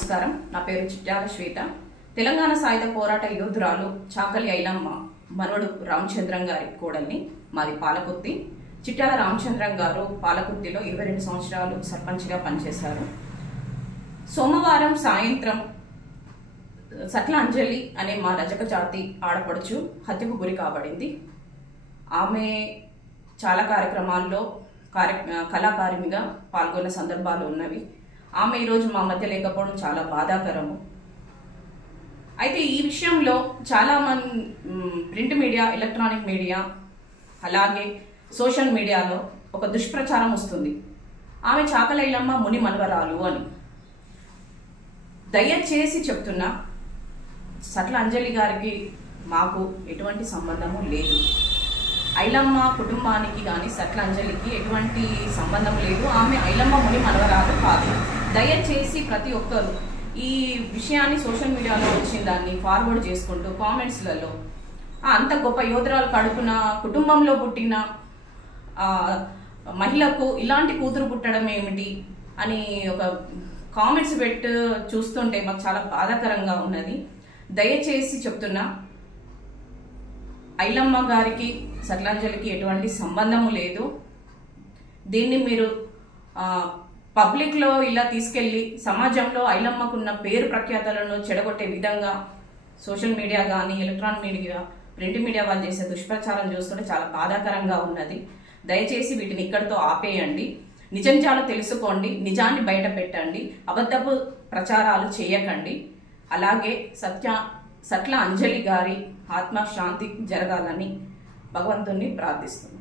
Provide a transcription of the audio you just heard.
నమస్కారం. నా పేరు చిట్యాల శ్వేత. తెలంగాణ సాయుధ పోరాట యోధురాలు చాకలి ఐలమ్మ మనవడు రామచంద్రం గారి కోడల్ని. మాది పాలకుర్తి. చిట్యాల రామచంద్రం గారు పాలకుర్తిలో 22 సంవత్సరాలు సర్పంచ్గా పనిచేశారు. సోమవారం సాయంత్రం సట్ల అంజలి అనే మా రజక జాతి ఆడపడుచు హత్యకు గురి కాబడింది. ఆమె చాలా కార్యక్రమాల్లో కళాకారిణిగా పాల్గొన్న సందర్భాలు ఉన్నవి. ఆమె ఈరోజు మా మధ్య లేకపోవడం చాలా బాధాకరము. అయితే ఈ విషయంలో చాలా మంది ప్రింట్ మీడియా, ఎలక్ట్రానిక్ మీడియా, అలాగే సోషల్ మీడియాలో ఒక దుష్ప్రచారం వస్తుంది. ఆమె చాకలి ఐలమ్మ ముని మనవరాలు అని. దయచేసి చెప్తున్నా, సట్ల అంజలి గారికి మాకు ఎటువంటి సంబంధము లేదు. ఐలమ్మ కుటుంబానికి కానీ సట్ల అంజలికి ఎటువంటి సంబంధం లేదు. ఆమె ఐలమ్మ ముని మనవరాలు కాదు. దయచేసి ప్రతి ఒక్కరు ఈ విషయాన్ని సోషల్ మీడియాలో వచ్చిన దాన్ని ఫార్వర్డ్ చేసుకుంటూ కామెంట్స్లలో అంత గొప్ప యోధురాలు కడుపున కుటుంబంలో పుట్టిన మహిళకు ఇలాంటి కూతురు పుట్టడం ఏమిటి అని ఒక కామెంట్స్ చూస్తుంటే మాకు చాలా బాధాకరంగా ఉన్నది. దయచేసి చెప్తున్నా, ఐలమ్మ గారికి సట్లంజలికి ఎటువంటి సంబంధము లేదు. దీన్ని మీరు పబ్లిక్లో ఇలా తీసుకెళ్లి సమాజంలో ఐలమ్మకున్న పేరు ప్రఖ్యాతలను చెడగొట్టే విధంగా సోషల్ మీడియా కానీ, ఎలక్ట్రానిక్ మీడియా, ప్రింట్ మీడియా వాళ్ళు చేసే దుష్ప్రచారం చూస్తుంటే చాలా బాధాకరంగా ఉన్నది. దయచేసి వీటిని ఇక్కడితో ఆపేయండి. నిజాలు తెలుసుకోండి, నిజాన్ని బయట పెట్టండి, అబద్ధపు ప్రచారాలు చేయకండి. అలాగే సట్ల అంజలి గారి ఆత్మశాంతి జరగాలని భగవంతుణ్ణి ప్రార్థిస్తున్నాను.